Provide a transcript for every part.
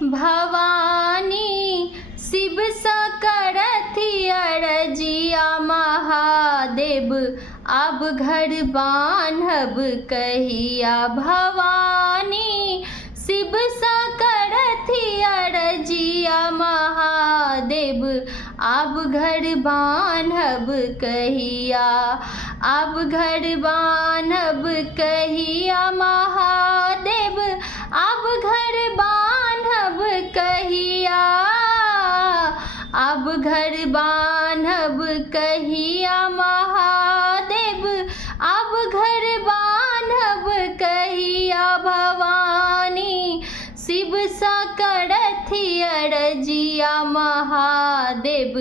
भवानी शिव सा करथि अरजिया महादेव अब घर बान्हब कहिया। भवानी शिव सा करथि अरजिया महादेव अब घर बान्हब कहिया। अब घर बान्हब कहिया महादेव अब घर बान्हब कहिया। अब घर बान्हब कहिया महादेव अब घर बान्हब कहिया। भवानी शिव सा करथि अरजिया महादेव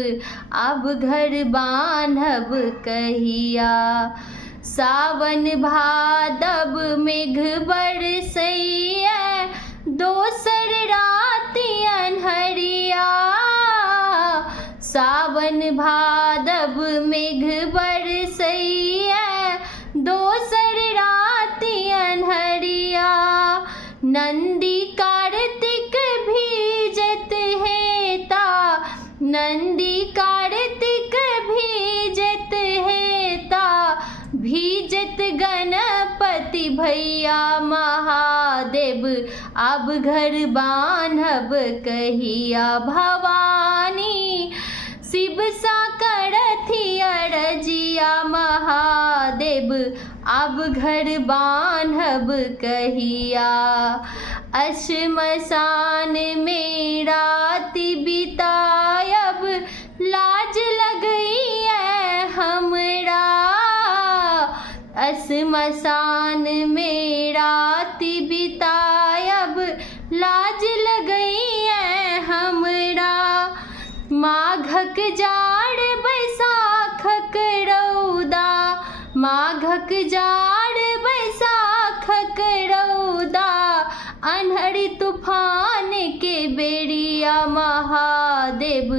अब घर बान्हब कहिया। सावन भादव मेघ बरसैया दोसर राति अन्हरिया। सावन भादव मेघ बरसैया दोसर राति अन्हरिया। नंदी कार्तिक भीजत हेता नंदी कार्तिक भीजत हेता भीजत गणपति भैया महादेव अब घर बान्हब कहिया। भवानी शिव सा करथि अरजिया महादेव अब घर बान्हब कहिया। श्मशान में राति बितायब लाज लगई है हमरा। श्मशान में राति बितायब लाज लगई है हमरा। माघक जाड़ बैसाखक रौदा माघक जाड़ बैसाखक रौदा अन्हरी तूफान के बेरिया महादेव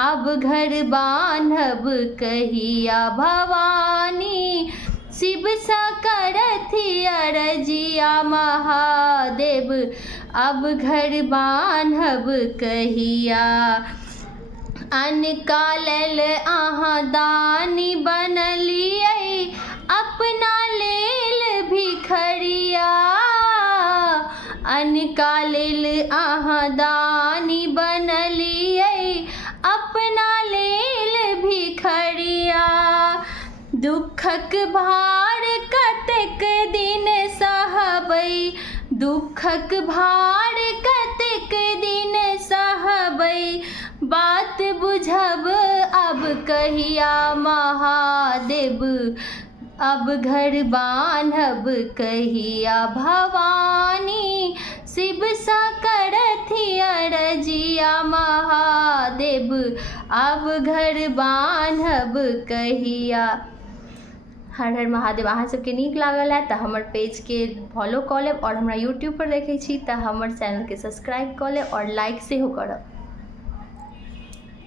अब घर बान्हब कहिया। भवानी शिव सा करथि अरजिया महादेव अब घर बान्हब कहिया। अनकालल अहाँ दानी बनलियै अपना लेल भिखरिया। अनकालल अहाँ दानी बनलियै अपना लेल भिखरिया। दुखक भार कतेक दिन सहबै दुखक भार कतेक दिन सहबै बात बुझब अब कहिया महादेव अब घर बान्हब कहिया। भवानी शिव सा करथि अरजिया महादेव अब घर बान्हब कहिया। हर हर महादेव। अहाँ सबके नीक लागल है तो हमर पेज के फॉलो कऽ लेब और हमरा यूट्यूब पर देखै छी तो हमर चैनल के सब्सक्राइब कऽ लेब और लाइक सेहो करब।